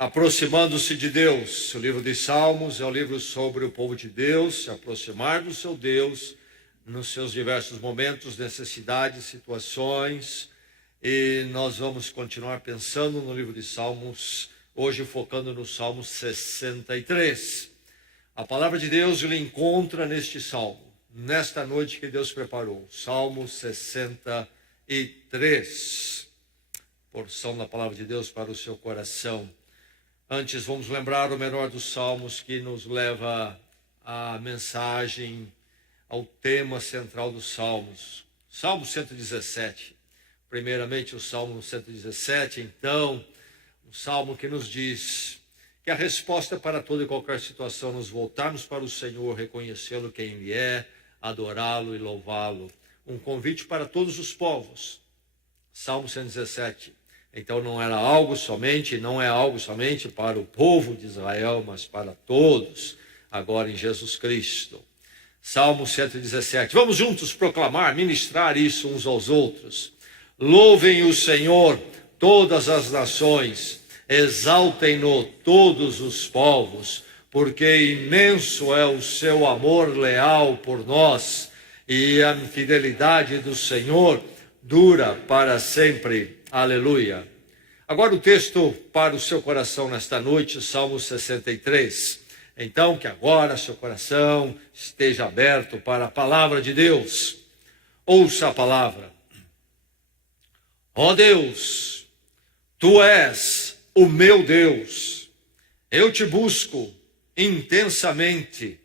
Aproximando-se de Deus. O livro de Salmos é o livro sobre o povo de Deus, se aproximar do seu Deus nos seus diversos momentos, necessidades, situações. E nós vamos continuar pensando no livro de Salmos, hoje focando no Salmo 63. A palavra de Deus ele encontra neste salmo, nesta noite que Deus preparou, Salmo 63. Porção da palavra de Deus para o seu coração. Antes, vamos lembrar o menor dos salmos que nos leva à mensagem, ao tema central dos salmos. Salmo 117. Primeiramente, o Salmo 117, então, um salmo que nos diz que a resposta para toda e qualquer situação, nos voltarmos para o Senhor, reconhecê-lo quem Ele é, adorá-lo e louvá-lo. Um convite para todos os povos. Salmo 117. Então não é algo somente para o povo de Israel, mas para todos, agora em Jesus Cristo. Salmo 117. Vamos juntos proclamar, ministrar isso uns aos outros. Louvem o Senhor todas as nações, exaltem-no todos os povos, porque imenso é o seu amor leal por nós, e a fidelidade do Senhor dura para sempre. Aleluia. Agora o texto para o seu coração nesta noite, Salmo 63. Então, que agora seu coração esteja aberto para a palavra de Deus. Ouça a palavra. Ó Deus, Tu és o meu Deus. Eu te busco intensamente.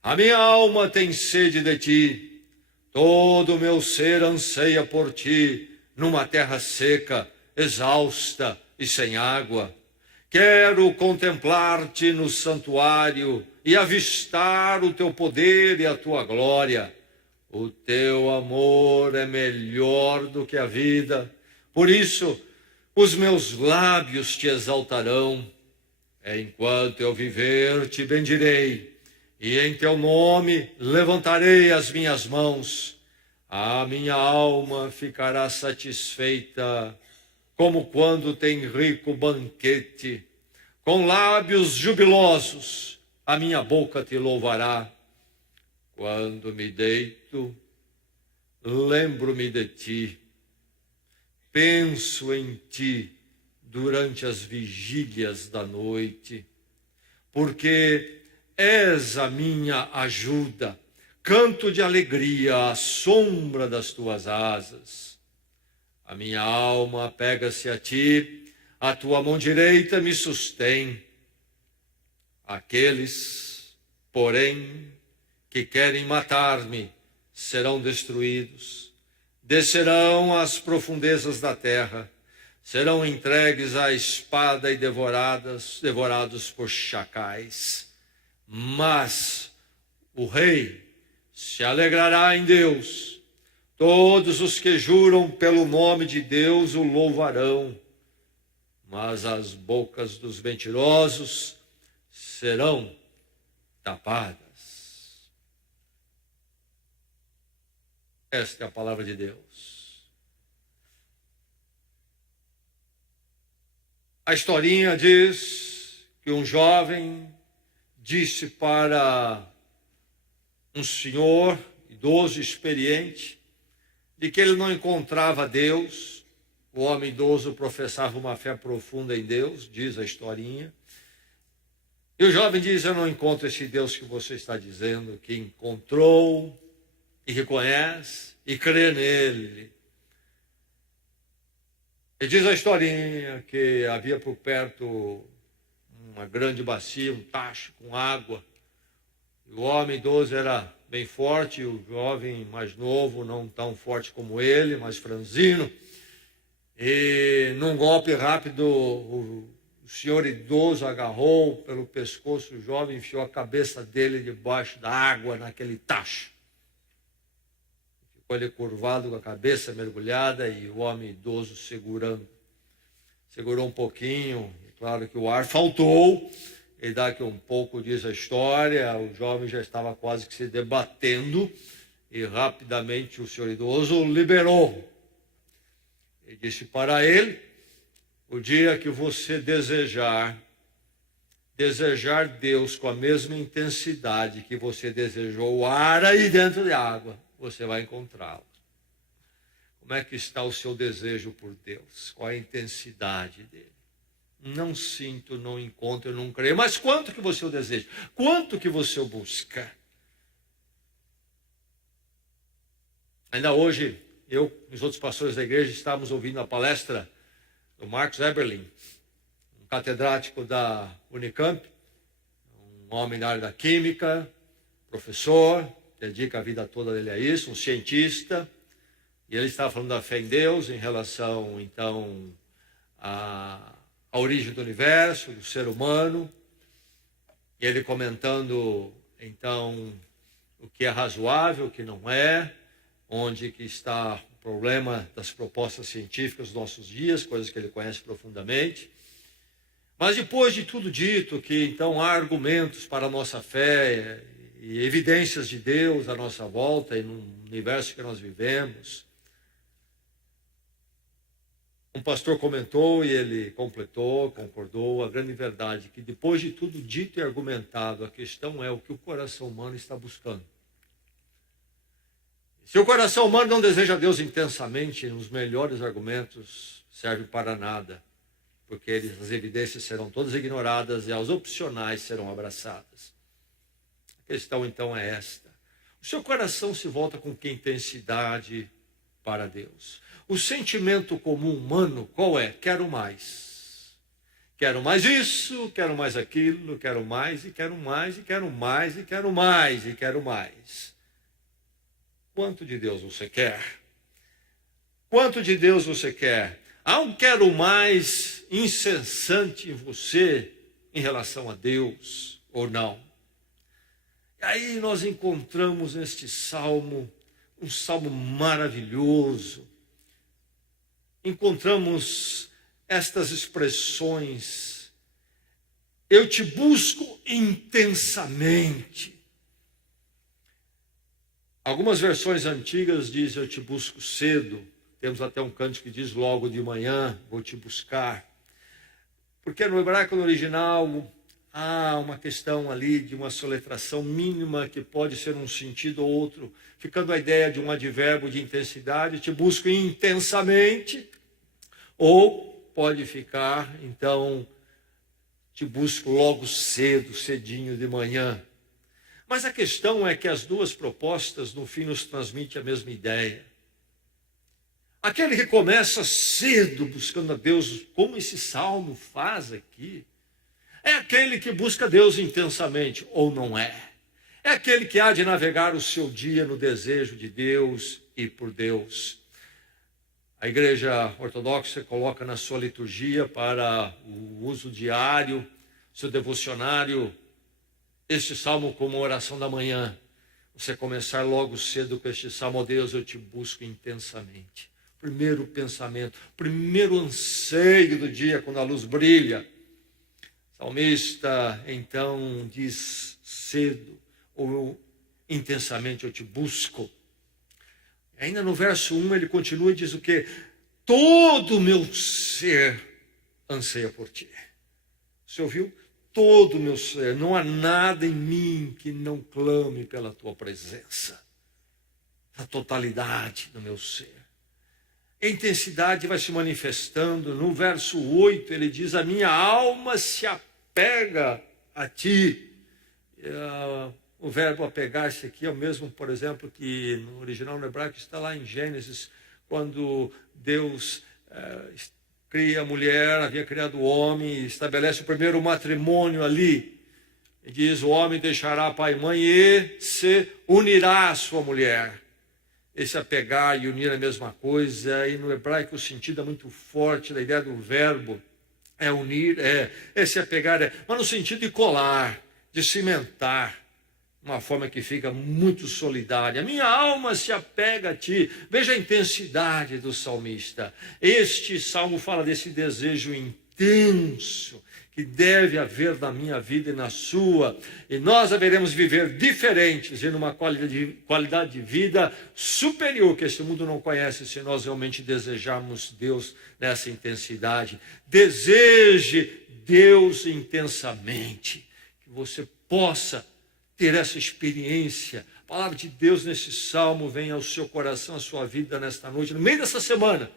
A minha alma tem sede de Ti. Todo o meu ser anseia por Ti, numa terra seca, exausta e sem água. Quero contemplar-te no santuário e avistar o teu poder e a tua glória. O teu amor é melhor do que a vida, por isso os meus lábios te exaltarão. Enquanto eu viver, te bendirei, e em teu nome levantarei as minhas mãos. A minha alma ficará satisfeita, como quando tem rico banquete. Com lábios jubilosos, a minha boca te louvará. Quando me deito, lembro-me de ti. Penso em ti durante as vigílias da noite, porque és a minha ajuda. Canto de alegria à sombra das tuas asas. A minha alma apega-se a ti, a tua mão direita me sustém. Aqueles, porém, que querem matar-me serão destruídos. Descerão às profundezas da terra, serão entregues à espada e devorados por chacais. Mas o rei se alegrará em Deus. Todos os que juram pelo nome de Deus o louvarão. Mas as bocas dos mentirosos serão tapadas. Esta é a palavra de Deus. A historinha diz que um jovem disse para um senhor idoso, experiente, de que ele não encontrava Deus. O homem idoso professava uma fé profunda em Deus, diz a historinha. E o jovem diz: eu não encontro esse Deus que você está dizendo, que encontrou e reconhece e crê nele. E diz a historinha que havia por perto uma grande bacia, um tacho com água. O homem idoso era bem forte, e o jovem mais novo, não tão forte como ele, mas franzino. E num golpe rápido, o senhor idoso agarrou pelo pescoço o jovem, enfiou a cabeça dele debaixo da água naquele tacho. Ficou ele curvado com a cabeça mergulhada e o homem idoso segurando. Segurou um pouquinho, claro que o ar faltou. E daqui um pouco, diz a história, o jovem já estava quase que se debatendo e rapidamente o senhor idoso o liberou. E disse para ele: O dia que você desejar Deus com a mesma intensidade que você desejou o ar aí dentro de água, você vai encontrá-lo. Como é que está o seu desejo por Deus? Qual a intensidade dele? Não sinto, não encontro, não creio. Mas quanto que você o deseja? Quanto que você o busca? Ainda hoje, eu e os outros pastores da igreja estávamos ouvindo a palestra do Marcos Eberlin, um catedrático da Unicamp, um homem da área da química, professor, dedica a vida toda dele a isso, um cientista. E ele estava falando da fé em Deus em relação, então, à origem do universo, do ser humano. E ele comentando, então, o que é razoável, o que não é, onde que está o problema das propostas científicas dos nossos dias, coisas que ele conhece profundamente. Mas depois de tudo dito, que então há argumentos para a nossa fé e evidências de Deus à nossa volta e no universo que nós vivemos, um pastor comentou e ele completou, concordou, a grande verdade que depois de tudo dito e argumentado, a questão é o que o coração humano está buscando. Se o coração humano não deseja Deus intensamente, os melhores argumentos servem para nada, porque as evidências serão todas ignoradas e as opcionais serão abraçadas. A questão então é esta: o seu coração se volta com que intensidade para Deus? O sentimento comum humano qual é? Quero mais. Quero mais isso, quero mais aquilo, quero mais e quero mais e quero mais e quero mais e quero mais. Quanto de Deus você quer? Quanto de Deus você quer? Há um quero mais incessante em você em relação a Deus ou não? E aí nós encontramos neste salmo, um salmo maravilhoso. Encontramos estas expressões: eu te busco intensamente. Algumas versões antigas dizem eu te busco cedo. Temos até um cântico que diz logo de manhã vou te buscar. Porque no hebraico, no original, há uma questão ali de uma soletração mínima que pode ser um sentido ou outro, ficando a ideia de um advérbio de intensidade, te busco intensamente, ou pode ficar, então, te busco logo cedo, cedinho de manhã. Mas a questão é que as duas propostas, no fim, nos transmitem a mesma ideia. Aquele que começa cedo buscando a Deus, como esse salmo faz aqui, é aquele que busca Deus intensamente, ou não é? É aquele que há de navegar o seu dia no desejo de Deus e por Deus. A igreja ortodoxa coloca na sua liturgia para o uso diário, seu devocionário, este salmo como oração da manhã. Você começar logo cedo com este salmo: ó Deus, eu te busco intensamente. Primeiro pensamento, primeiro anseio do dia, quando a luz brilha. O salmista então diz cedo, ou intensamente eu te busco. Ainda no verso 1 ele continua e diz o quê? Todo o meu ser anseia por ti. Você ouviu? Todo o meu ser, não há nada em mim que não clame pela tua presença. A totalidade do meu ser. A intensidade vai se manifestando. No verso 8 ele diz: a minha alma se apega a ti. O verbo apegar-se aqui é o mesmo, por exemplo, que no original no hebraico está lá em Gênesis, quando Deus cria a mulher, havia criado o homem, estabelece o primeiro matrimônio ali. E diz: o homem deixará pai e mãe e se unirá à sua mulher. Esse apegar e unir é a mesma coisa, e no hebraico o sentido é muito forte da ideia do verbo. É unir, é se apegar, mas no sentido de colar, de cimentar, uma forma que fica muito solidária. A minha alma se apega a ti. Veja a intensidade do salmista. Este salmo fala desse desejo intenso que deve haver na minha vida e na sua, e nós haveremos viver diferentes e numa qualidade de vida superior que esse mundo não conhece, se nós realmente desejarmos Deus nessa intensidade. Deseje Deus intensamente, que você possa ter essa experiência. A palavra de Deus nesse salmo vem ao seu coração, à sua vida nesta noite, no meio dessa semana,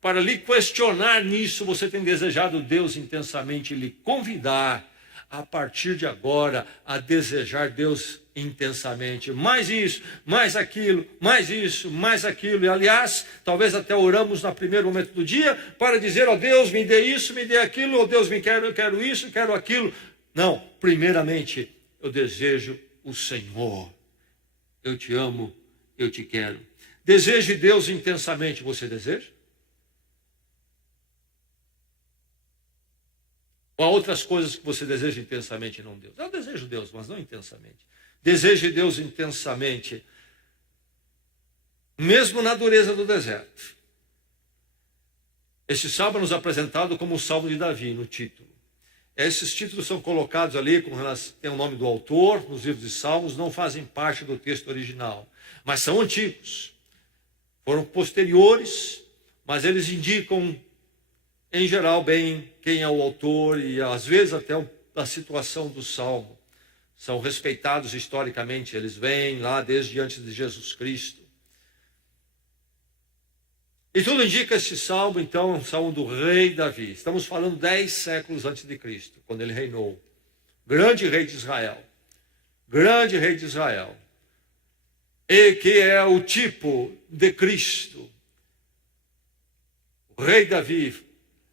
para lhe questionar nisso. Você tem desejado Deus intensamente, lhe convidar a partir de agora a desejar Deus intensamente. Mais isso, mais aquilo, mais isso, mais aquilo. E aliás, talvez até oramos no primeiro momento do dia para dizer: ó Deus, me dê isso, me dê aquilo, ó Deus, eu quero isso, quero aquilo. Não, primeiramente eu desejo o Senhor. Eu te amo, eu te quero. Deseje Deus intensamente. Você deseja? Ou há outras coisas que você deseja intensamente e não Deus? Eu desejo Deus, mas não intensamente. Deseje Deus intensamente, mesmo na dureza do deserto. Este salmo é nos apresentado como o Salmo de Davi, no título. Esses títulos são colocados ali, tem o nome do autor, nos livros de Salmos, não fazem parte do texto original, mas são antigos. Foram posteriores, mas eles indicam, em geral, bem quem é o autor e, às vezes, até a situação do Salmo. São respeitados historicamente, eles vêm lá desde antes de Jesus Cristo. E tudo indica este salmo, então, é um salmo do rei Davi. Estamos falando 10 séculos antes de Cristo, quando ele reinou. Grande rei de Israel. Grande rei de Israel. E que é o tipo de Cristo. O rei Davi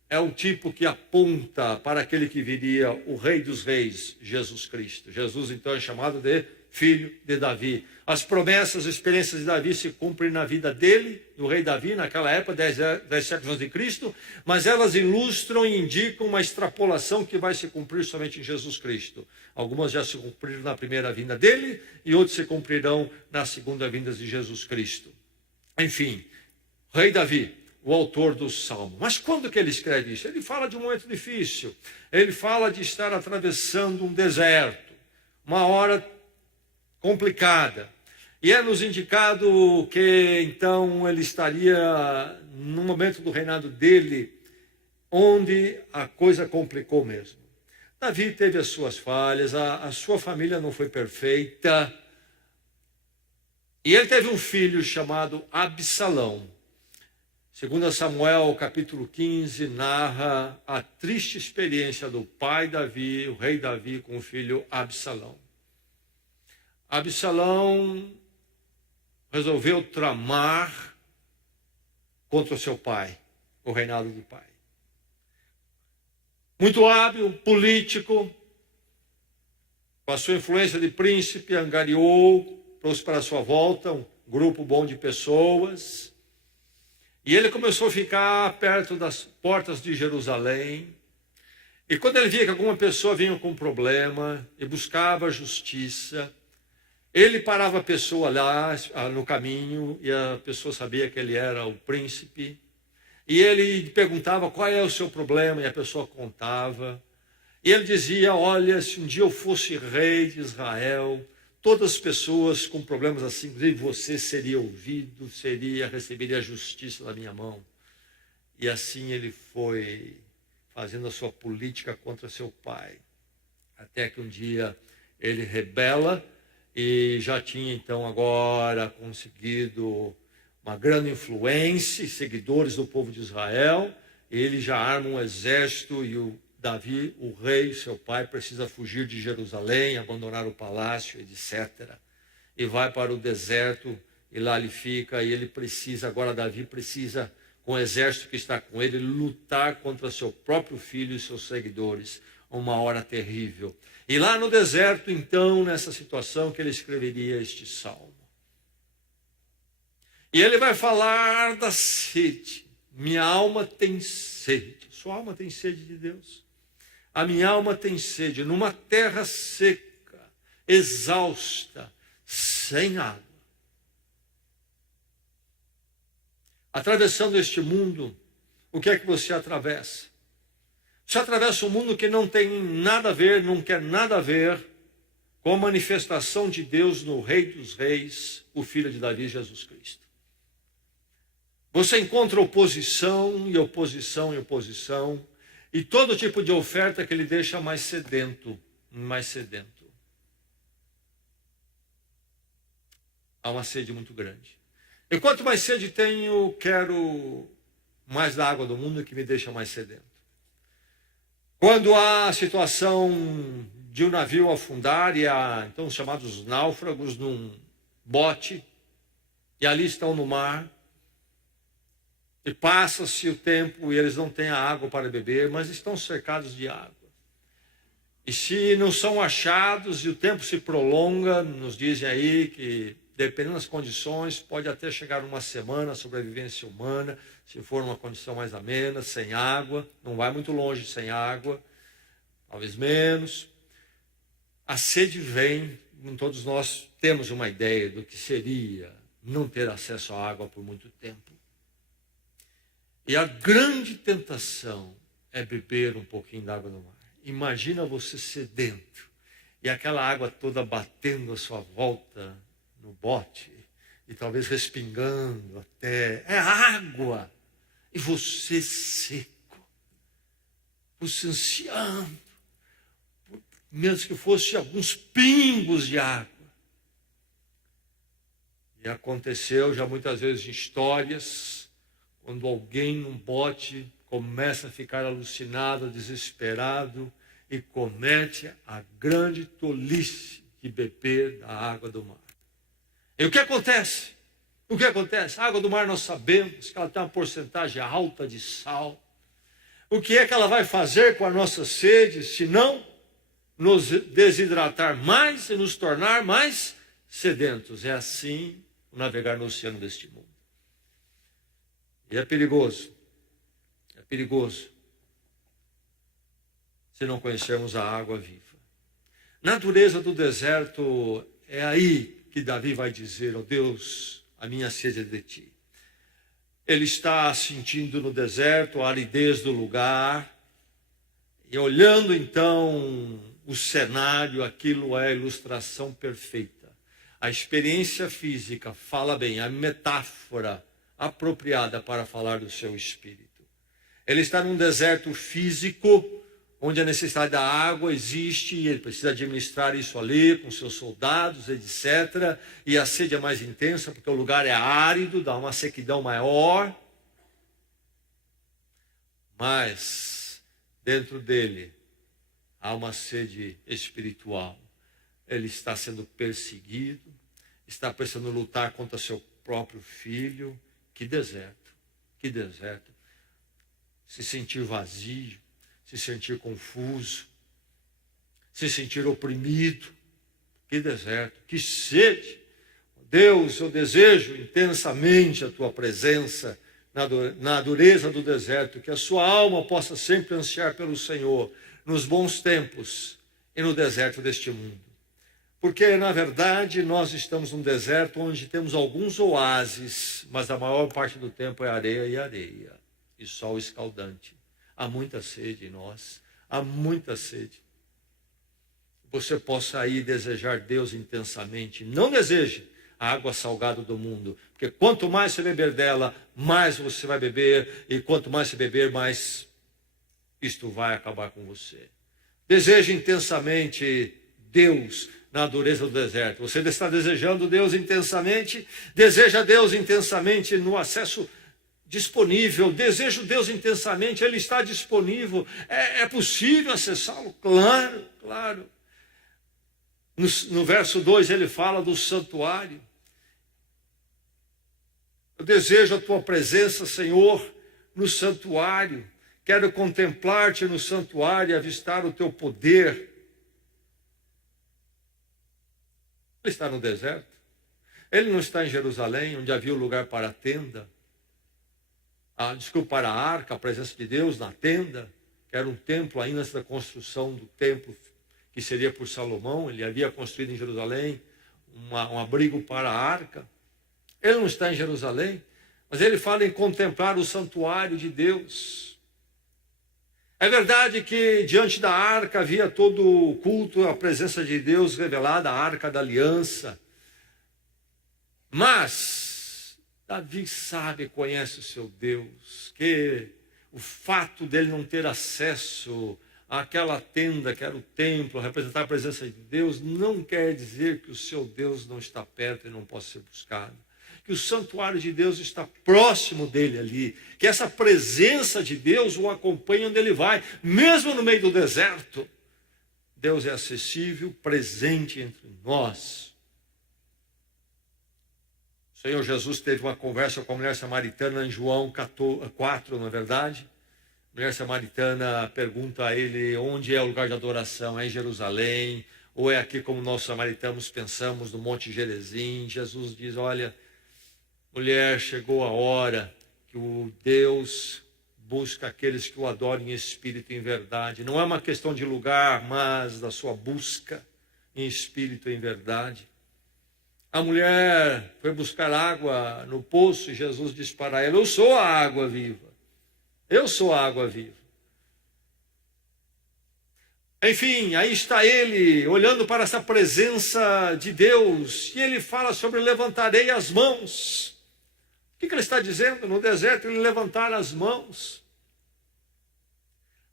é o tipo que aponta para aquele que viria, o rei dos reis, Jesus Cristo. Jesus, então, é chamado de filho de Davi. As promessas, as experiências de Davi se cumprem na vida dele, do rei Davi, naquela época, 10 séculos antes de Cristo, mas elas ilustram e indicam uma extrapolação que vai se cumprir somente em Jesus Cristo. Algumas já se cumpriram na primeira vinda dele e outras se cumprirão na segunda vinda de Jesus Cristo. Enfim, rei Davi, o autor do Salmo. Mas quando que ele escreve isso? Ele fala de um momento difícil. Ele fala de estar atravessando um deserto, uma hora complicada. E é nos indicado que, então, ele estaria no momento do reinado dele, onde a coisa complicou mesmo. Davi teve as suas falhas, a sua família não foi perfeita, e ele teve um filho chamado Absalão. 2 Samuel, capítulo 15, narra a triste experiência do pai Davi, o rei Davi, com o filho Absalão. Absalão resolveu tramar contra o seu pai, o reinado do pai. Muito hábil, político, com a sua influência de príncipe, angariou, trouxe para a sua volta um grupo bom de pessoas. E ele começou a ficar perto das portas de Jerusalém. E quando ele via que alguma pessoa vinha com um problema e buscava justiça, ele parava a pessoa lá no caminho e a pessoa sabia que ele era o príncipe. E ele perguntava qual é o seu problema e a pessoa contava. E ele dizia: olha, se um dia eu fosse rei de Israel, todas as pessoas com problemas assim, inclusive você, seria ouvido, receberia a justiça da minha mão. E assim ele foi fazendo a sua política contra seu pai. Até que um dia ele rebela e já tinha então agora conseguido uma grande influência e seguidores do povo de Israel. Ele já arma um exército e o Davi, o rei, seu pai, precisa fugir de Jerusalém, abandonar o palácio, etc. E vai para o deserto, e lá ele fica, e ele precisa, agora Davi precisa, com o exército que está com ele, lutar contra seu próprio filho e seus seguidores. Uma hora terrível. E lá no deserto, então, nessa situação, que ele escreveria este salmo. E ele vai falar da sede. Minha alma tem sede. Sua alma tem sede de Deus? A minha alma tem sede numa terra seca, exausta, sem água. Atravessando este mundo, o que é que você atravessa? Você atravessa um mundo que não tem nada a ver, não quer nada a ver com a manifestação de Deus no Rei dos Reis, o Filho de Davi, Jesus Cristo. Você encontra oposição e oposição e oposição, e todo tipo de oferta que lhe deixa mais sedento, mais sedento. Há uma sede muito grande. E quanto mais sede tenho, quero mais da água do mundo que me deixa mais sedento. Quando há a situação de um navio afundar e há então os chamados náufragos num bote, e ali estão no mar, e passa-se o tempo e eles não têm a água para beber, mas estão cercados de água. E se não são achados e o tempo se prolonga, nos dizem aí que, dependendo das condições, pode até chegar uma semana a sobrevivência humana, se for uma condição mais amena, sem água, não vai muito longe sem água, talvez menos. A sede vem, todos nós temos uma ideia do que seria não ter acesso à água por muito tempo. E a grande tentação é beber um pouquinho da água do mar. Imagina você sedento e aquela água toda batendo à sua volta no bote e talvez respingando até. É água! E você seco, você ansiando, mesmo que fosse alguns pingos de água. E aconteceu já muitas vezes em histórias, quando alguém num bote começa a ficar alucinado, desesperado, e comete a grande tolice de beber da água do mar. E o que acontece? O que acontece? A água do mar nós sabemos que ela tem uma porcentagem alta de sal. O que é que ela vai fazer com a nossa sede, se não nos desidratar mais e nos tornar mais sedentos? É assim o navegar no oceano deste mundo. E é perigoso se não conhecermos a água viva. Na dureza do deserto, é aí que Davi vai dizer: ó Deus, a minha sede é de ti. Ele está sentindo no deserto a aridez do lugar, e olhando então o cenário, aquilo é a ilustração perfeita. A experiência física fala bem, a metáfora apropriada para falar do seu espírito. Ele está num deserto físico, onde a necessidade da água existe, e ele precisa administrar isso ali com seus soldados, etc. E a sede é mais intensa, porque o lugar é árido, dá uma sequidão maior. Mas, dentro dele, há uma sede espiritual. Ele está sendo perseguido, está precisando lutar contra seu próprio filho. Que deserto, que deserto. Se sentir vazio, se sentir confuso, se sentir oprimido. Que deserto, que sede. Deus, eu desejo intensamente a tua presença na dureza do deserto, que a sua alma possa sempre ansiar pelo Senhor, nos bons tempos e no deserto deste mundo. Porque, na verdade, nós estamos num deserto onde temos alguns oásis, mas a maior parte do tempo é areia e areia, e sol escaldante. Há muita sede em nós, há muita sede. Você possa aí desejar Deus intensamente. Não deseje a água salgada do mundo, porque quanto mais você beber dela, mais você vai beber, e quanto mais você beber, mais isto vai acabar com você. Deseje intensamente Deus na dureza do deserto. Você está desejando Deus intensamente? Deseja Deus intensamente no acesso disponível. Desejo Deus intensamente, Ele está disponível. É possível acessá-lo? Claro, claro. No verso 2 ele fala do santuário. Eu desejo a tua presença, Senhor, no santuário. Quero contemplar-te no santuário e avistar o teu poder. Ele está no deserto. Ele não está em Jerusalém, onde havia o lugar para a tenda. Para a arca, a presença de Deus na tenda, que era um templo ainda antes da construção do templo, que seria por Salomão. Ele havia construído em Jerusalém um abrigo para a arca. Ele não está em Jerusalém, mas ele fala em contemplar o santuário de Deus. É verdade que diante da arca havia todo o culto, a presença de Deus revelada, a arca da aliança. Mas Davi sabe, conhece o seu Deus, que o fato dele não ter acesso àquela tenda que era o templo, representar a presença de Deus, não quer dizer que o seu Deus não está perto e não possa ser buscado. Que o santuário de Deus está próximo dele ali, que essa presença de Deus o acompanha onde ele vai, mesmo no meio do deserto. Deus é acessível, presente entre nós. O Senhor Jesus teve uma conversa com a mulher samaritana em João 4, não é verdade? A mulher samaritana pergunta a ele onde é o lugar de adoração, é em Jerusalém, ou é aqui como nós samaritanos pensamos, no Monte Gerezim. Jesus diz, olha, mulher, chegou a hora que o Deus busca aqueles que o adoram em espírito e em verdade. Não é uma questão de lugar, mas da sua busca em espírito e em verdade. A mulher foi buscar água no poço e Jesus disse para ela, eu sou a água viva. Eu sou a água viva. Enfim, aí está ele olhando para essa presença de Deus e ele fala sobre levantarei as mãos. O que ele está dizendo? No deserto ele levantar as mãos.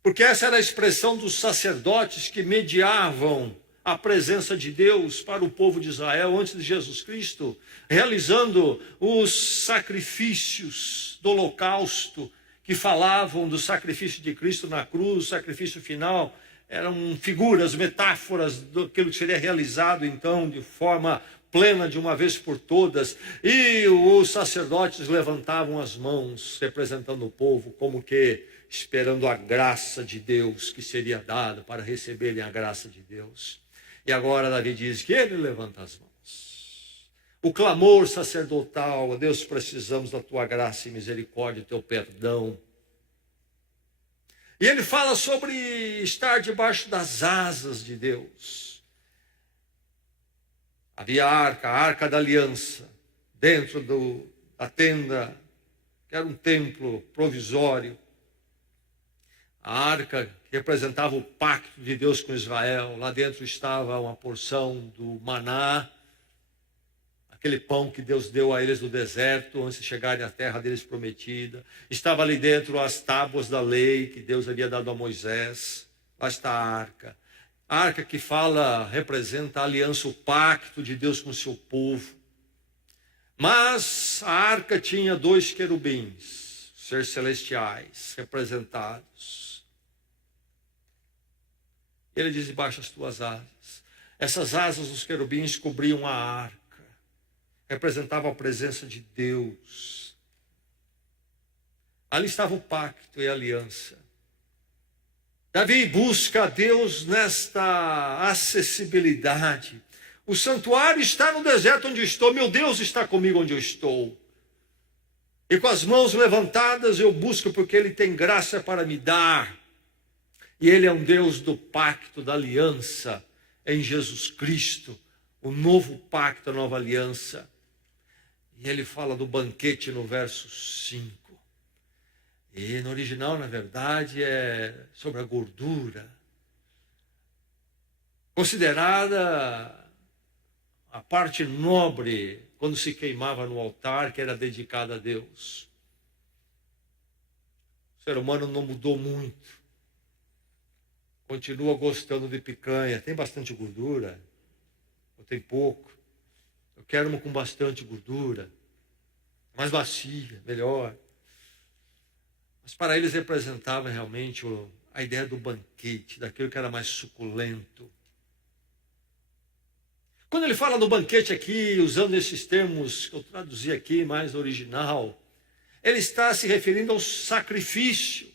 Porque essa era a expressão dos sacerdotes que mediavam a presença de Deus para o povo de Israel antes de Jesus Cristo, realizando os sacrifícios do holocausto, que falavam do sacrifício de Cristo na cruz, o sacrifício final, eram figuras, metáforas daquilo que seria realizado então de forma plena de uma vez por todas, e os sacerdotes levantavam as mãos representando o povo, como que esperando a graça de Deus que seria dada para receberem a graça de Deus. E agora Davi diz que ele levanta as mãos. O clamor sacerdotal, Deus, precisamos da tua graça e misericórdia, do teu perdão. E ele fala sobre estar debaixo das asas de Deus. Havia a arca da aliança, dentro da tenda, que era um templo provisório. A arca que representava o pacto de Deus com Israel. Lá dentro estava uma porção do maná, aquele pão que Deus deu a eles no deserto, antes de chegarem à terra deles prometida. Estava ali dentro as tábuas da lei que Deus havia dado a Moisés. Lá está a arca. A arca que representa a aliança, o pacto de Deus com o seu povo. Mas a arca tinha 2 querubins, seres celestiais, representados. Ele diz, debaixo das tuas asas. Essas asas dos querubins cobriam a arca. Representavam a presença de Deus. Ali estava o pacto e a aliança. Davi busca a Deus nesta acessibilidade. O santuário está no deserto onde eu estou. Meu Deus está comigo onde eu estou. E com as mãos levantadas eu busco porque Ele tem graça para me dar. E Ele é um Deus do pacto, da aliança em Jesus Cristo. O novo pacto, a nova aliança. E Ele fala do banquete no verso 5. E no original, na verdade, é sobre a gordura. Considerada a parte nobre quando se queimava no altar, que era dedicada a Deus. O ser humano não mudou muito. Continua gostando de picanha. Tem bastante gordura? Ou tem pouco? Eu quero uma com bastante gordura. Mais macia, melhor. Mas para eles representava realmente a ideia do banquete, daquilo que era mais suculento. Quando ele fala do banquete aqui, usando esses termos que eu traduzi aqui, mais original, ele está se referindo ao sacrifício,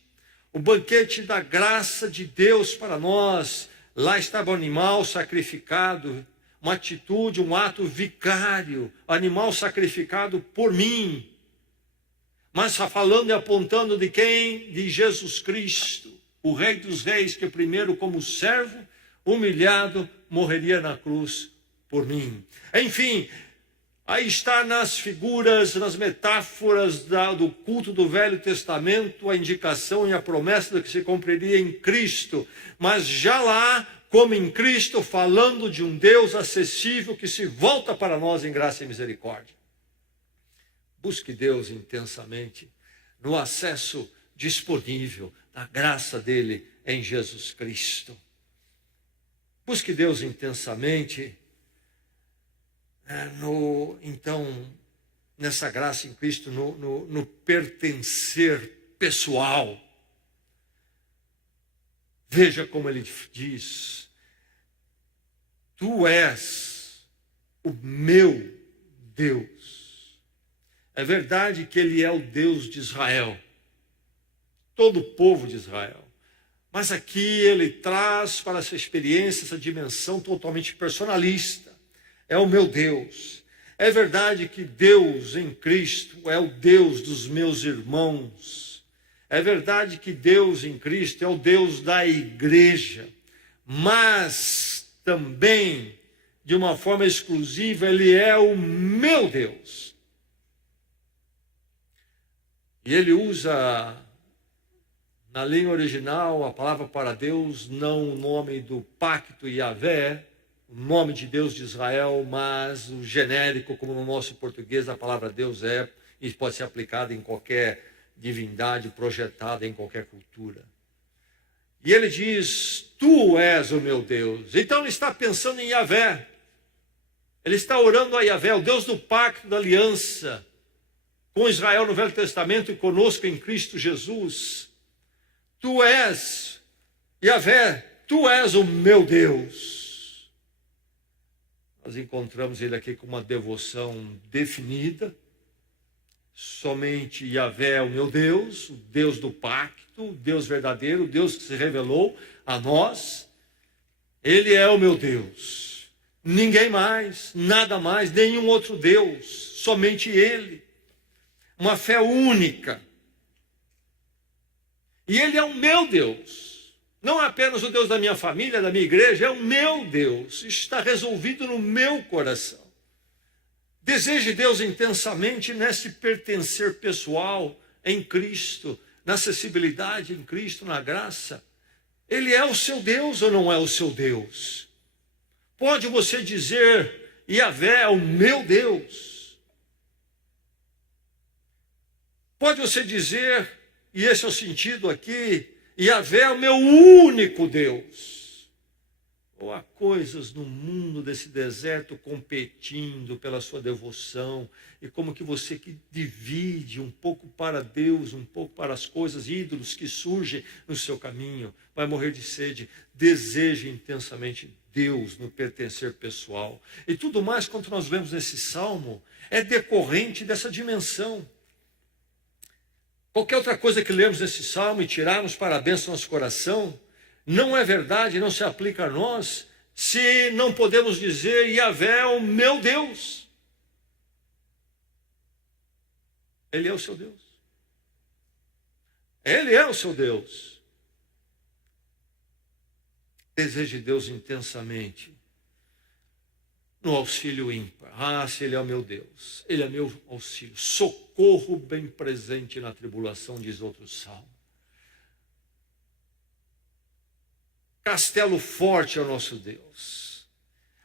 o banquete da graça de Deus para nós. Lá estava o animal sacrificado, uma atitude, um ato vicário, animal sacrificado por mim. Mas está falando e apontando de quem? De Jesus Cristo, o Rei dos Reis, que primeiro como servo, humilhado, morreria na cruz por mim. Enfim, Aí está nas figuras, nas metáforas do culto do Velho Testamento, a indicação e a promessa do que se cumpriria em Cristo. Mas já lá, como em Cristo, falando de um Deus acessível que se volta para nós em graça e misericórdia. Busque Deus intensamente no acesso disponível da graça dele em Jesus Cristo. Busque Deus intensamente nessa graça em Cristo, no pertencer pessoal. Veja como ele diz: tu és o meu Deus. É verdade que ele é o Deus de Israel, todo o povo de Israel. Mas aqui ele traz para essa experiência, essa dimensão totalmente personalista. É o meu Deus. É verdade que Deus em Cristo é o Deus dos meus irmãos. É verdade que Deus em Cristo é o Deus da igreja. Mas também, de uma forma exclusiva, ele é o meu Deus. E ele usa, na língua original, a palavra para Deus, não o nome do pacto Yahvé, o nome de Deus de Israel, mas o genérico, como no nosso português, a palavra Deus é, e pode ser aplicada em qualquer divindade projetada em qualquer cultura. E ele diz: tu és o meu Deus. Então ele está pensando em Yahvé. Ele está orando a Yahvé, o Deus do pacto, da aliança, com Israel no Velho Testamento e conosco em Cristo Jesus. Tu és, Yahvé, tu és o meu Deus. Nós encontramos ele aqui com uma devoção definida. Somente Yahvé é o meu Deus, o Deus do pacto, o Deus verdadeiro, o Deus que se revelou a nós. Ele é o meu Deus. Ninguém mais, nada mais, nenhum outro Deus, somente ele. Uma fé única. E ele é o meu Deus. Não é apenas o Deus da minha família, da minha igreja, é o meu Deus. Está resolvido no meu coração. Deseje Deus intensamente nesse pertencer pessoal em Cristo, na acessibilidade em Cristo, na graça. Ele é o seu Deus ou não é o seu Deus? Pode você dizer: Yahvé é o meu Deus. Pode você dizer, e esse é o sentido aqui, Yahvé é o meu único Deus. Ou há coisas no mundo desse deserto competindo pela sua devoção, e como que você que divide um pouco para Deus, um pouco para as coisas, ídolos que surgem no seu caminho, vai morrer de sede. Deseje intensamente Deus no pertencer pessoal. E tudo mais quanto nós vemos nesse salmo é decorrente dessa dimensão. Qualquer outra coisa que lemos nesse salmo e tirarmos para a bênção do nosso coração, não é verdade, não se aplica a nós, se não podemos dizer: Yahvé é o meu Deus. Ele é o seu Deus. Ele é o seu Deus. Deseje Deus intensamente no auxílio ímpar. Se ele é o meu Deus, ele é meu auxílio, socorro bem presente na tribulação, diz outro salmo. Castelo forte é o nosso Deus.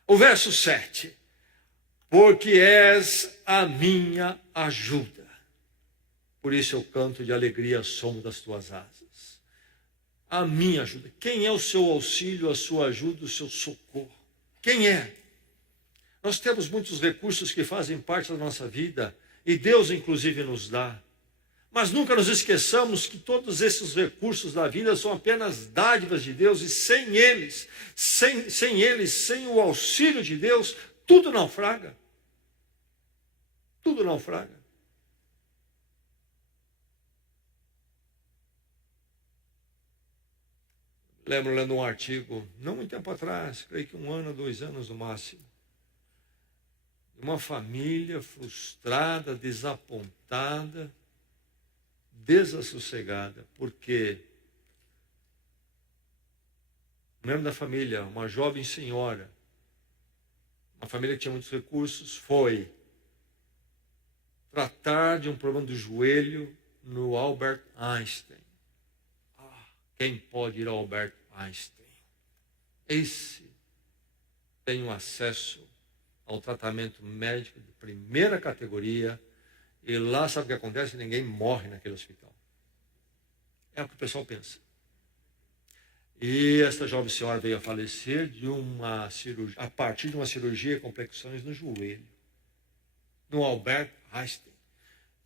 O verso 7. Porque és a minha ajuda. Por isso eu canto de alegria ao som das tuas asas. A minha ajuda. Quem é o seu auxílio, a sua ajuda, o seu socorro? Quem é? Nós temos muitos recursos que fazem parte da nossa vida, e Deus inclusive nos dá. Mas nunca nos esqueçamos que todos esses recursos da vida são apenas dádivas de Deus, e sem eles, sem o auxílio de Deus, tudo naufraga. Tudo naufraga. Lembro lendo um artigo, não muito tempo atrás, creio que 1 ano, 2 anos no máximo, de uma família frustrada, desapontada, desassossegada, porque o membro da família, uma jovem senhora, uma família que tinha muitos recursos, foi tratar de um problema do joelho no Albert Einstein. Quem pode ir ao Albert Einstein? Esse tem um acesso ao tratamento médico de primeira categoria, e lá sabe o que acontece? Ninguém morre naquele hospital. É o que o pessoal pensa. E esta jovem senhora veio a falecer de uma cirurgia, a partir de uma cirurgia com complexões no joelho, no Albert Einstein.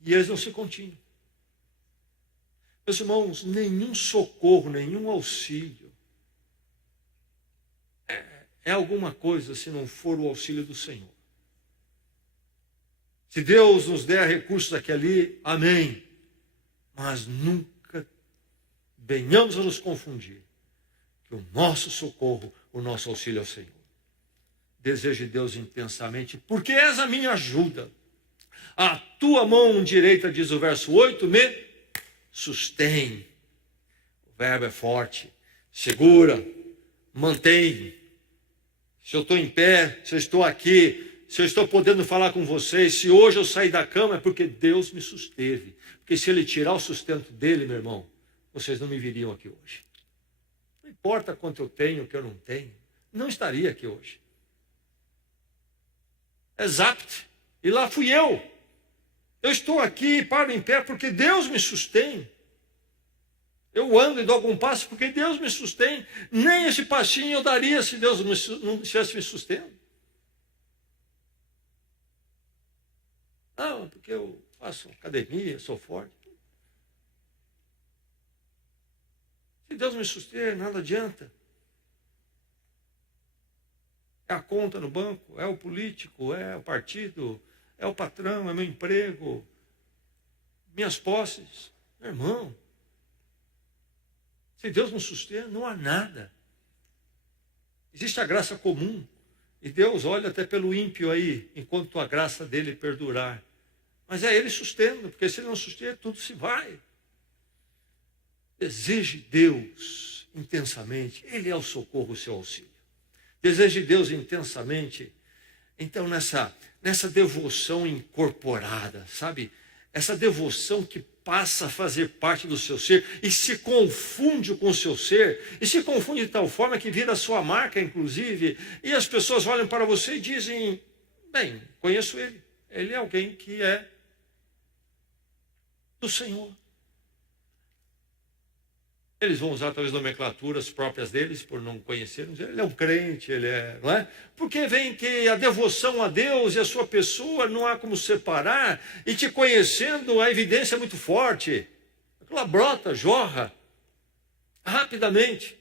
E eles não se continham. Meus irmãos, nenhum socorro, nenhum auxílio é alguma coisa se não for o auxílio do Senhor. Se Deus nos der recursos aqui e ali, amém. Mas nunca venhamos a nos confundir que o nosso socorro, o nosso auxílio é o Senhor. Deseje Deus intensamente, porque és a minha ajuda. A tua mão direita, diz o verso 8, me sustém. O verbo é forte. Segura, mantém. Se eu estou em pé, se eu estou aqui, se eu estou podendo falar com vocês, se hoje eu sair da cama, é porque Deus me susteve. Porque se Ele tirar o sustento dele, meu irmão, vocês não me viriam aqui hoje. Não importa quanto eu tenho, o que eu não tenho, não estaria aqui hoje. Exato. E lá fui eu. Eu estou aqui e paro em pé porque Deus me sustém. Eu ando e dou algum passo porque Deus me sustém. Nem esse passinho eu daria se Deus não tivesse me sustento. Não, porque eu faço academia, sou forte. Se Deus me sustém, nada adianta. É a conta no banco, é o político, é o partido, é o patrão, é meu emprego, minhas posses. Meu irmão, se Deus não sustenta, não há nada. Existe a graça comum. E Deus olha até pelo ímpio aí, enquanto a graça dele perdurar. Mas é Ele sustenta, porque se Ele não sustenta, tudo se vai. Deseje Deus intensamente. Ele é o socorro, o seu auxílio. Deseje Deus intensamente. Então, nessa devoção incorporada, sabe? Essa devoção que passa a fazer parte do seu ser e se confunde com o seu ser, e se confunde de tal forma que vira a sua marca, inclusive, e as pessoas olham para você e dizem, bem, conheço ele. Ele é alguém que é do Senhor. Eles vão usar talvez nomenclaturas próprias deles, por não conhecerem. Ele é um crente, ele é, não é? Porque vem que a devoção a Deus e a sua pessoa não há como separar, e te conhecendo a evidência é muito forte. Aquela brota, jorra, rapidamente.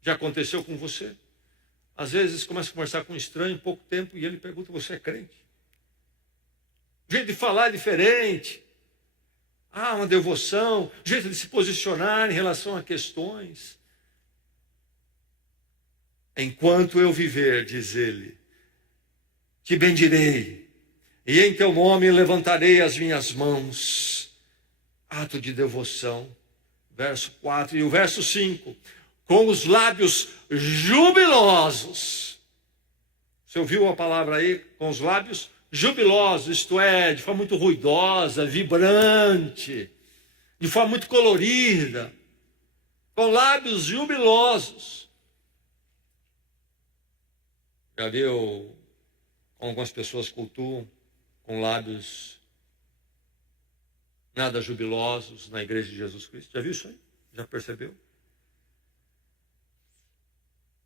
Já aconteceu com você? Às vezes começa a conversar com um estranho em pouco tempo e ele pergunta, você é crente? O jeito de falar é diferente. Ah, uma devoção, jeito de se posicionar em relação a questões. Enquanto eu viver, diz ele, te bendirei, e em teu nome levantarei as minhas mãos. Ato de devoção. Verso 4 e o verso 5. Com os lábios jubilosos. Você ouviu a palavra aí? Com os lábios jubilosos, isto é, de forma muito ruidosa, vibrante, de forma muito colorida, com lábios jubilosos. Já viu como algumas pessoas cultuam com lábios nada jubilosos na igreja de Jesus Cristo? Já viu isso aí? Já percebeu?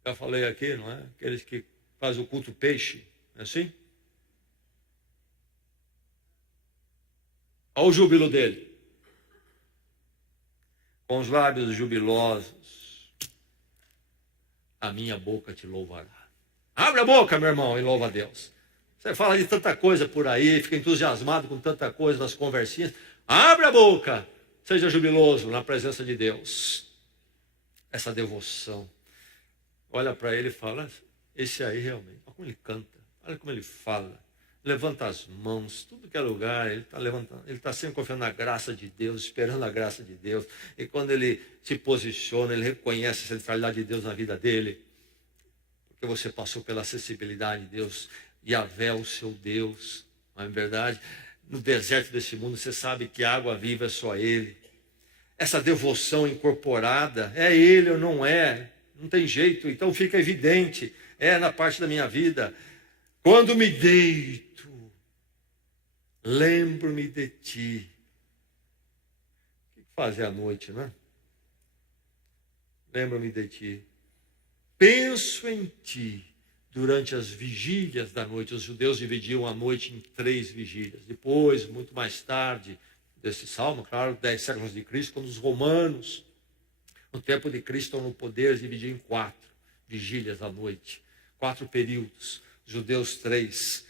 Já falei aqui, não é? Aqueles que fazem o culto peixe, não é assim? Olha o júbilo dele. Com os lábios jubilosos, a minha boca te louvará. Abre a boca, meu irmão, e louva a Deus. Você fala de tanta coisa por aí, fica entusiasmado com tanta coisa nas conversinhas. Abre a boca, seja jubiloso na presença de Deus. Essa devoção. Olha para ele e fala, esse aí realmente, olha como ele canta, olha como ele fala. Levanta as mãos, tudo que é lugar, ele está levantando, ele está sempre confiando na graça de Deus, esperando a graça de Deus. E quando ele se posiciona, ele reconhece a centralidade de Deus na vida dele, porque você passou pela acessibilidade de Deus, Yahvé, o seu Deus, não é verdade? no deserto desse mundo, você sabe que água viva é só Ele. Essa devoção incorporada, é Ele ou não é? Não tem jeito, então fica evidente, é na parte da minha vida. Quando me deito, lembro-me de Ti. O que fazer à noite, né? Lembro-me de Ti. Penso em Ti durante as vigílias da noite. Os judeus dividiam a noite em 3 vigílias. Depois, muito mais tarde desse salmo, claro, 10 séculos de Cristo, quando os romanos, no tempo de Cristo, estão no poder, dividiam em 4 vigílias à noite. 4 períodos. Os judeus 3.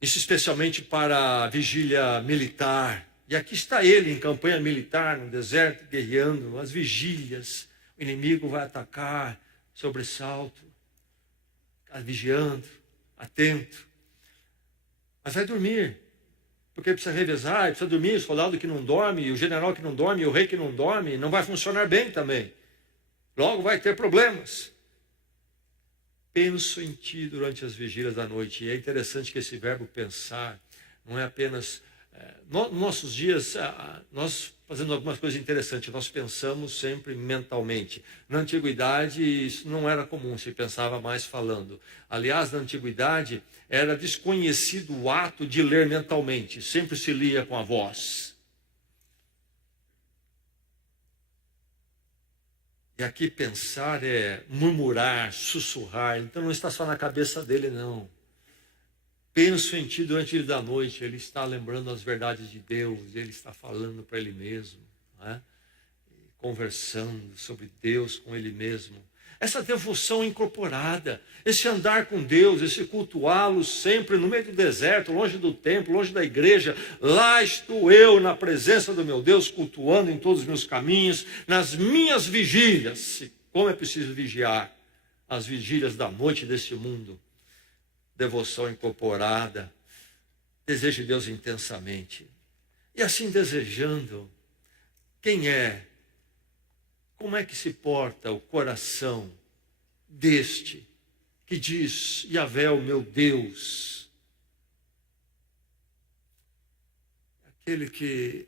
Isso especialmente para a vigília militar. E aqui está ele em campanha militar, no deserto, guerreando, as vigílias. O inimigo vai atacar, sobressalto, vigiando, atento. Mas vai dormir, porque precisa revezar, precisa dormir. O soldado que não dorme, o general que não dorme, o rei que não dorme, não vai funcionar bem também. Logo vai ter problemas. Penso em Ti durante as vigílias da noite. E é interessante que esse verbo pensar não é apenas... nos nossos dias, nós fazendo algumas coisas interessantes, nós pensamos sempre mentalmente. Na antiguidade, isso não era comum, se pensava mais falando. Aliás, na antiguidade, era desconhecido o ato de ler mentalmente. Sempre se lia com a voz. E aqui pensar é murmurar, sussurrar. Então não está só na cabeça dele, não. Penso em Ti durante o dia da noite. Ele está lembrando as verdades de Deus. Ele está falando para ele mesmo, né? Conversando sobre Deus com ele mesmo. Essa devoção incorporada, esse andar com Deus, esse cultuá-lo sempre no meio do deserto, longe do templo, longe da igreja. Lá estou eu na presença do meu Deus, cultuando em todos os meus caminhos, nas minhas vigílias. E como é preciso vigiar as vigílias da noite deste mundo. Devoção incorporada, desejo Deus intensamente. E assim desejando, quem é? Como é que se porta o coração deste que diz, Yahvé, o meu Deus? Aquele que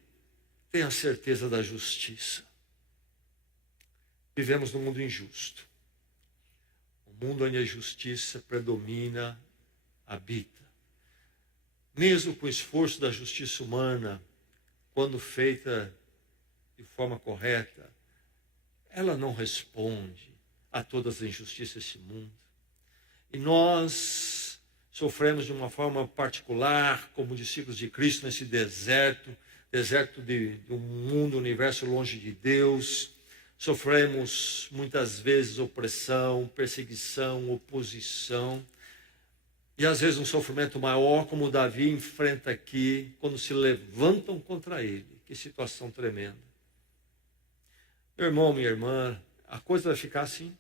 tem a certeza da justiça. Vivemos num mundo injusto. Um mundo onde a justiça predomina, habita. Mesmo com o esforço da justiça humana, quando feita de forma correta, ela não responde a todas as injustiças desse mundo. E nós sofremos de uma forma particular, como discípulos de Cristo, nesse deserto de um mundo, universo longe de Deus. Sofremos muitas vezes opressão, perseguição, oposição. E às vezes um sofrimento maior, como Davi enfrenta aqui, quando se levantam contra ele. Que situação tremenda. Meu irmão, minha irmã, a coisa vai ficar assim.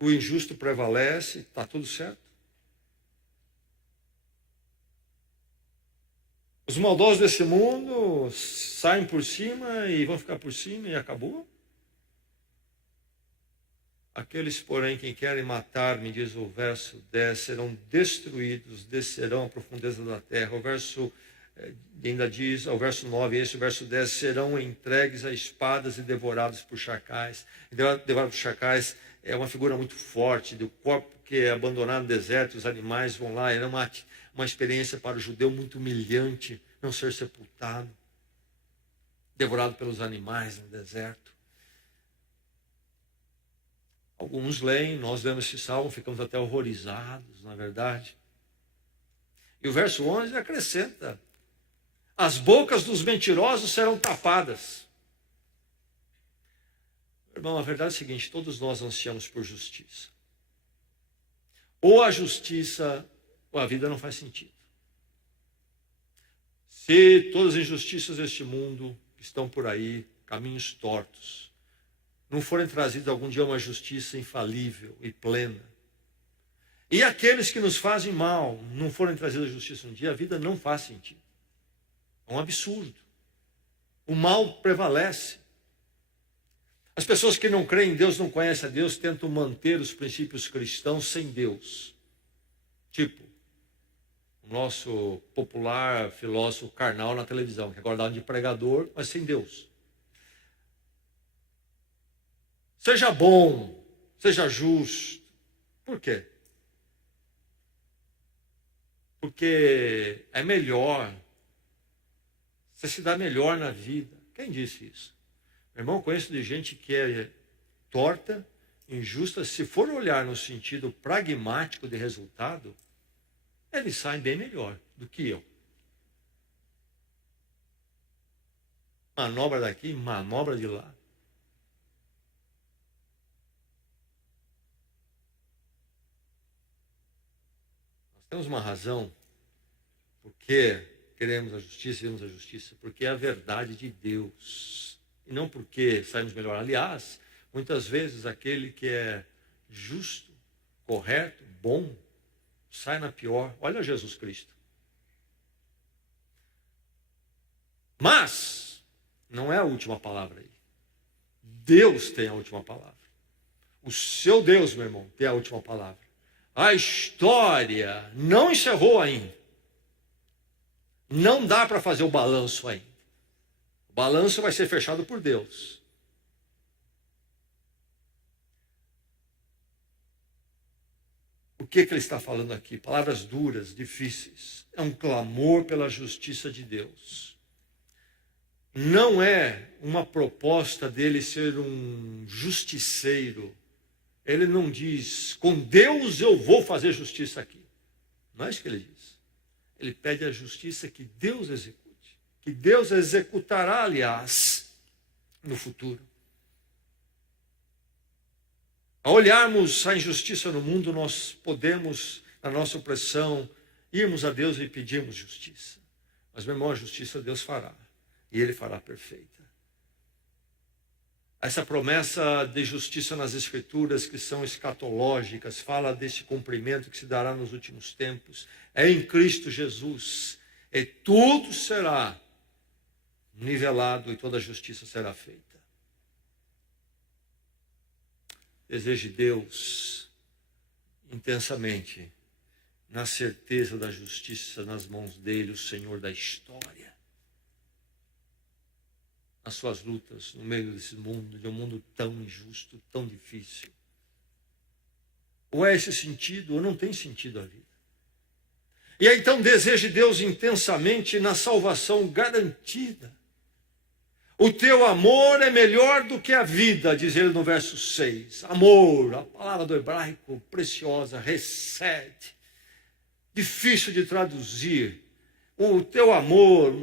O injusto prevalece, está tudo certo. Os maldosos desse mundo saem por cima e vão ficar por cima e acabou. Aqueles, porém, que querem matar-me, diz o verso 10, serão destruídos, descerão à profundeza da terra. O verso ainda diz, ao verso 9, o verso 10, serão entregues a espadas e devorados por chacais. Devorados por chacais é uma figura muito forte do corpo que é abandonado no deserto, os animais vão lá. Era uma experiência para o judeu muito humilhante não ser sepultado, devorado pelos animais no deserto. Alguns leem, nós lemos esse salmo, ficamos até horrorizados, na verdade. E o verso 11 acrescenta, as bocas dos mentirosos serão tapadas. Irmão, a verdade é a seguinte, todos nós ansiamos por justiça. Ou a justiça, ou a vida não faz sentido. Se todas as injustiças deste mundo que estão por aí, caminhos tortos, não forem trazidas algum dia uma justiça infalível e plena, e aqueles que nos fazem mal não forem trazidos a justiça um dia, a vida não faz sentido. É um absurdo. O mal prevalece. As pessoas que não creem em Deus, não conhecem a Deus, tentam manter os princípios cristãos sem Deus. Tipo, nosso popular filósofo carnal na televisão, que agora dá de pregador, mas sem Deus. Seja bom, seja justo. Por quê? Porque é melhor, você se dá melhor na vida. Quem disse isso? Meu irmão, conheço de gente que é torta, injusta. Se for olhar no sentido pragmático de resultado, eles saem bem melhor do que eu. Manobra daqui, manobra de lá. Nós temos uma razão porque queremos a justiça, queremos a justiça, porque é a verdade de Deus. E não porque saímos melhor. Aliás, muitas vezes aquele que é justo, correto, bom, sai na pior. Olha Jesus Cristo. Mas não é a última palavra aí. Deus tem a última palavra. O seu Deus, meu irmão, tem a última palavra. A história não encerrou ainda. Não dá para fazer o balanço ainda. O balanço vai ser fechado por Deus. O que ele está falando aqui? Palavras duras, difíceis. É um clamor pela justiça de Deus. Não é uma proposta dele ser um justiceiro. Ele não diz, com Deus eu vou fazer justiça aqui. Não é isso que ele diz. Ele pede a justiça que Deus execute. Que Deus executará, aliás, no futuro. Ao olharmos a injustiça no mundo, nós podemos, na nossa opressão, irmos a Deus e pedirmos justiça. Mas, meu irmão, a justiça Deus fará. E Ele fará perfeita. Essa promessa de justiça nas Escrituras, que são escatológicas, fala desse cumprimento que se dará nos últimos tempos. É em Cristo Jesus. E tudo será nivelado e toda a justiça será feita. Deseje Deus intensamente, na certeza da justiça nas mãos dele, o Senhor da história. Nas suas lutas, no meio desse mundo, de um mundo tão injusto, tão difícil. Ou é esse sentido, ou não tem sentido a vida. E aí, então, deseje Deus intensamente na salvação garantida. O teu amor é melhor do que a vida, diz ele no verso 6. Amor, a palavra do hebraico preciosa, recebe. Difícil de traduzir. O teu amor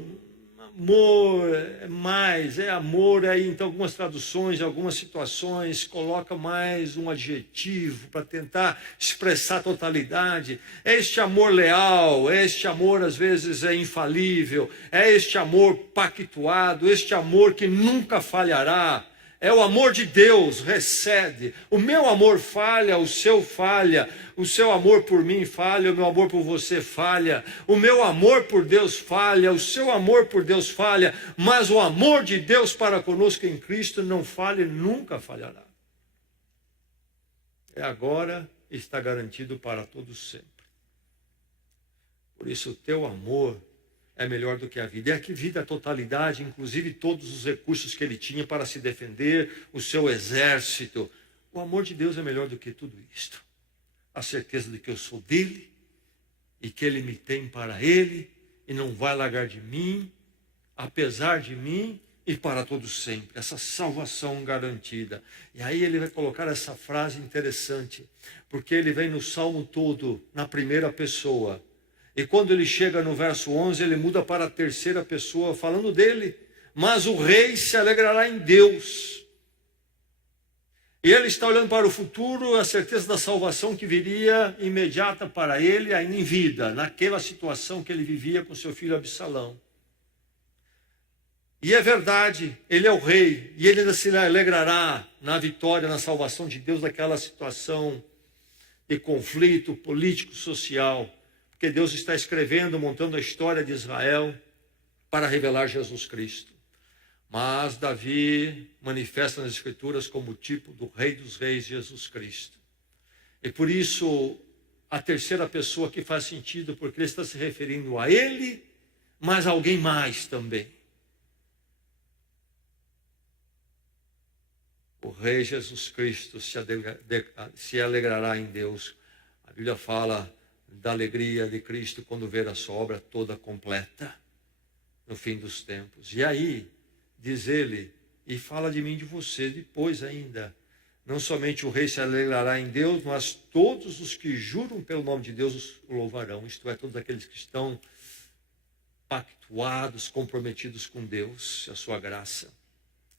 é mais, é amor, aí então algumas traduções, algumas situações, coloca mais um adjetivo para tentar expressar a totalidade. É este amor leal, é este amor às vezes é infalível, é este amor pactuado, este amor que nunca falhará. É o amor de Deus, recebe. O meu amor falha, o seu falha. O seu amor por mim falha, o meu amor por você falha. O meu amor por Deus falha, o seu amor por Deus falha. Mas o amor de Deus para conosco em Cristo não falha e nunca falhará. É agora e está garantido para todos sempre. Por isso o teu amor é melhor do que a vida. E aqui vida a totalidade, inclusive todos os recursos que ele tinha para se defender, o seu exército. O amor de Deus é melhor do que tudo isto. A certeza de que eu sou dele e que ele me tem para ele e não vai largar de mim, apesar de mim e para todos sempre. Essa salvação garantida. E aí ele vai colocar essa frase interessante, porque ele vem no Salmo todo na primeira pessoa. E quando ele chega no verso 11, ele muda para a terceira pessoa, falando dele. Mas o rei se alegrará em Deus. E ele está olhando para o futuro, a certeza da salvação que viria imediata para ele, ainda em vida, naquela situação que ele vivia com seu filho Absalão. E é verdade, ele é o rei, e ele ainda se alegrará na vitória, na salvação de Deus daquela situação de conflito político, social. Porque Deus está escrevendo, montando a história de Israel para revelar Jesus Cristo. Mas Davi manifesta nas Escrituras como tipo do Rei dos Reis, Jesus Cristo. E por isso a terceira pessoa que faz sentido, porque ele está se referindo a ele, mas a alguém mais também. O Rei Jesus Cristo se alegrará em Deus. A Bíblia fala da alegria de Cristo quando ver a sua obra toda completa no fim dos tempos. E aí, diz ele, e fala de mim e de você depois ainda. Não somente o rei se alegrará em Deus, mas todos os que juram pelo nome de Deus o louvarão. Isto é, todos aqueles que estão pactuados, comprometidos com Deus e a sua graça.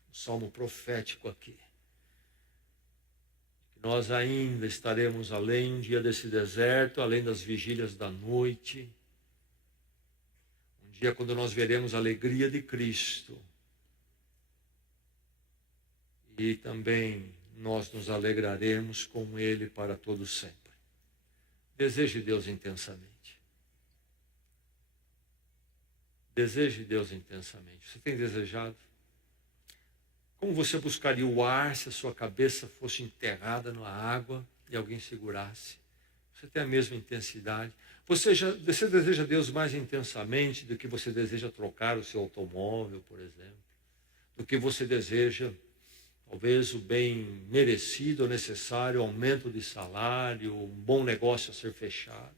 Um salmo profético aqui. Nós ainda estaremos além um dia desse deserto, além das vigílias da noite. Um dia quando nós veremos a alegria de Cristo. E também nós nos alegraremos com Ele para todo sempre. Deseje Deus intensamente. Deseje Deus intensamente. Você tem desejado? Como você buscaria o ar se a sua cabeça fosse enterrada na água e alguém segurasse? Você tem a mesma intensidade? Você deseja Deus mais intensamente do que você deseja trocar o seu automóvel, por exemplo? Do que você deseja, talvez, o bem merecido ou necessário, aumento de salário, um bom negócio a ser fechado?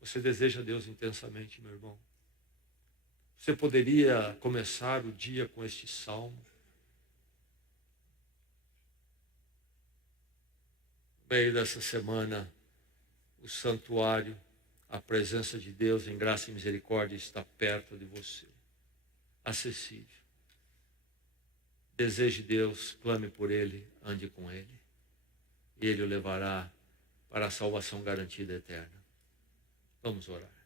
Você deseja Deus intensamente, meu irmão? Você poderia começar o dia com este salmo? No meio dessa semana, o santuário, a presença de Deus em graça e misericórdia está perto de você, acessível. Deseje Deus, clame por Ele, ande com Ele, e Ele o levará para a salvação garantida eterna. Vamos orar.